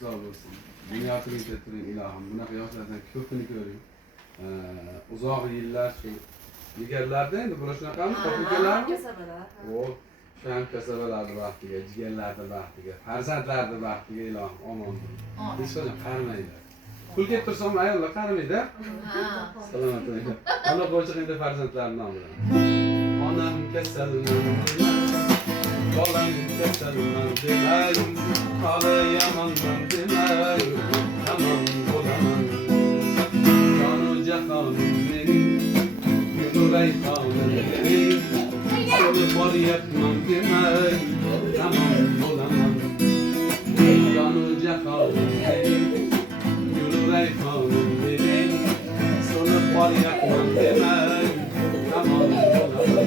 Sağ olasın. Dünya tüketin ilahım. Buna kıyafetlerden köpünü görüyorum. Uzak yıllar şu nigerlerde de burasına kalmış kapıcılar mı? O şan kasabalarda vaktiga, cigerlerde vaktiga, farzandlarda vaktiga ilahım. Aman. Hiç hocam karmaydı. Kul kep tursam ayollar karmaydı. Selamat olun. Ana koçuk indi farzandlarını aldı. Anam keselmen balam keselmen demeyim. Ağlayamandan demeyim. Tamam olamam. Canı cahanım benim. Yüreği kanım benim. Seni var yapmam demeyim. Tamam olamam. Canı cahanım benim. Yüreği kanım benim. Seni var yapmam demeyim. Tamam olamam.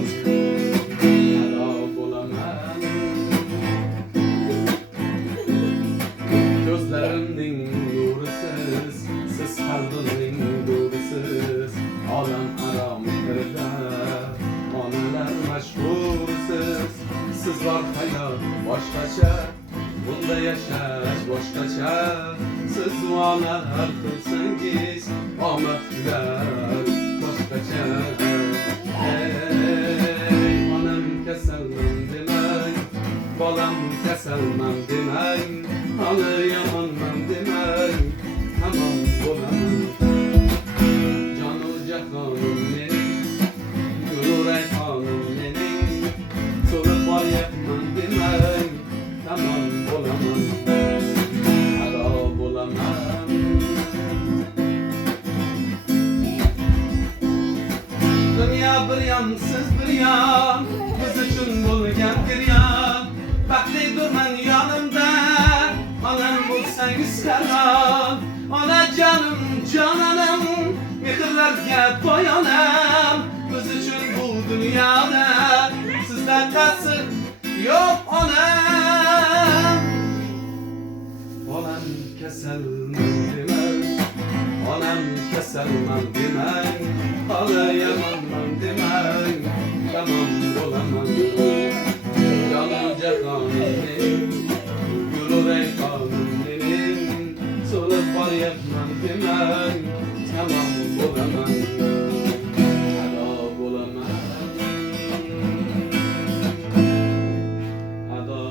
Gözlerimdin nurisiz, siz kalbimdin nurisiz. Alam aram kırda, analar meşgulsiz. Siz var hayat başkaça, bunda yaşaş başkaça. Siz valar kılsıngiz, ametler başkaça. Ey anam keselmem demey, balam keselmem demey. Ağlayamanman demey, tamam olamam. Canı cahanım benim, yüreği kanım benim. Sorup var yapmam demey, tamam olamam. Harap olamam. Dünya bir yansız bir yan, biz için bulgan bir yan. Bakli durman yanımda. Anam bulsangiz karam, ana canım cananım, mehirlarga poyanam. Biz uchun bu dunyoda sizlar ta'sir yo'q onam. Onam kasalman demang, onam kasalman demang, ağlayamanman demang, tamam bo'laman. Canım cahanım yüreği kanım benim, solup var yapmam demem, tamam olamam, harap olamam, harap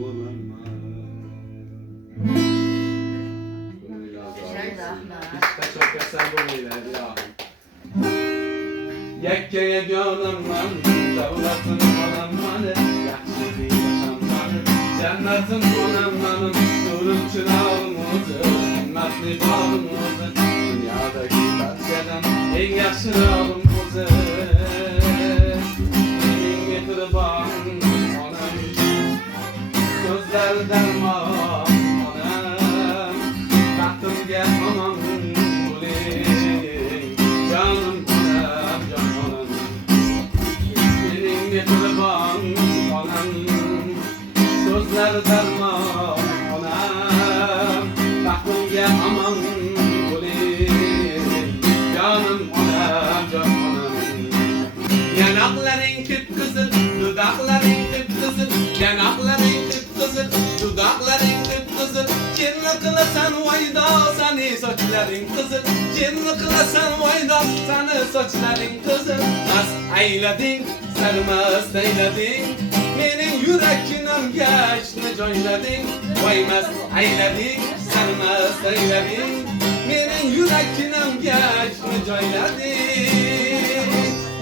olamam. Hiç çok keser bu neyle ya. Yekkeye gönlümden, devletin alanmanı, yaxşı değil. Cennetin konamlanım, nurun çırağımızı, himmetli bağımızı, dünyadaki bahçeden en yaxşı alımızı. Benim mehribam anam, gözler derman anam, baktımga anam buling, canım anam, can anam. Benim mehribam anam, gözler derman anam, baktımga aman buling, canım anam, can anam. Yanakların kıpkızıl, dudakların kıpkızıl, yanakların kıpkızıl, dudakların kıpkızıl. Cinni kılasan vayda, seni saçların kızıl. Cinni kılasan vayda, seni saçların kızıl. Mast eyledin, sermast eyledin. Mening yurakimga ishni joylading, voy mast aylading, sarmast aylading. Mening yurakimga ishni joylading.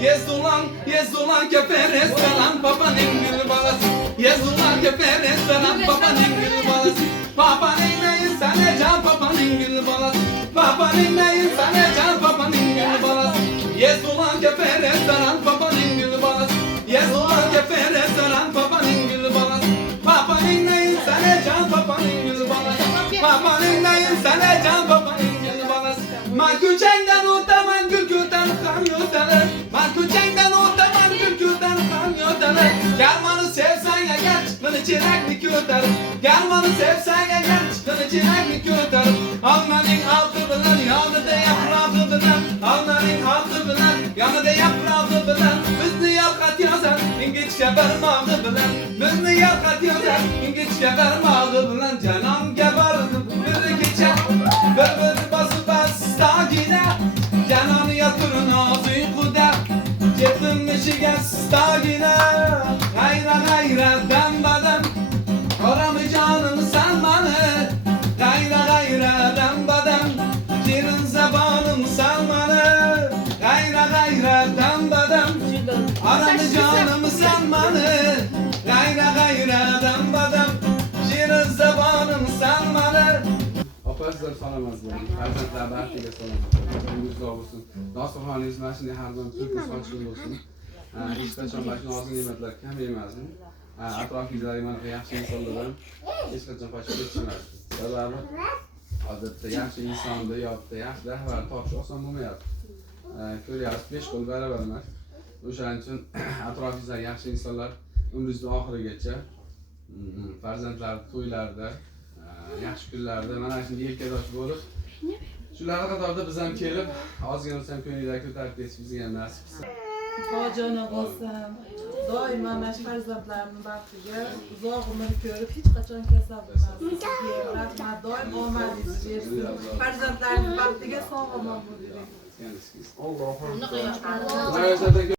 Yezulan keperes falan papaning gül balası. Yezulan keperes falan papaning gül balası. Papaning ne insane can papaning gül balası. Papaning ne insane can papaning gül balası. Yezulan keperes falan papaning gül balası. Yezulan keperes falan papaning gül balası. Papaning ne insane can papaning gül balası. Papaning ne insane can papaning gül balası. Man küçengden utaman gül küten kan yotalar. Man küçengden utaman gül küten kan yotalar. Gelmanı sevsen ya gel çıktığını çirekli küterim. Gelmanı sevsen ya gel çıktığını çirekli küterim. Almanın altı bilen yanı da yaprağı bilen. Almanın altı bilen yanı da yaprağı bilen. Bizni yalqat yazar ingichka barmog'i bilan. Bizni yalqat yazar ingichka barmog'i bilan. Oilangizga salomat bo'ling. Farzandlar baxtiga salomat bo'ling. Umringiz uzoq bo'lsin. Dasturxoningiz mana shunday har doim to'kis sochli bo'lsin. Hech qachon mana shu nozik ne'matlar kam yemasin. Atrofingizda mana yaxshi insonlardan hech qachon qochib ketishmasin. Sababi hozirda yaxshi insonni yo'qda yaxshi rahbar topish oson bo'lmayapti. Ko'ryapsiz, 5 qo'l barobar emas. O'shaning uchun atrofingizda yaxshi insonlar umringizning oxirigacha farzandlar to'ylarda, yaxshi kunlarda mana shunday yelkadosh bo'lib, shular qatorida biz ham kelib, ozgina bo'lsa ham ko'ngillarni ko'tarib ketish bizga ham nasib qilsin. Hojona bo'lsin. Doimo mana shu farzandlarning baxtiga uzoq umr ko'rib, hech qachon kasal bo'lmasin. Rahmat, doim omadingiz bersin. Farzandlaringiz baxtiga sog' omon bo'ling. Allohim.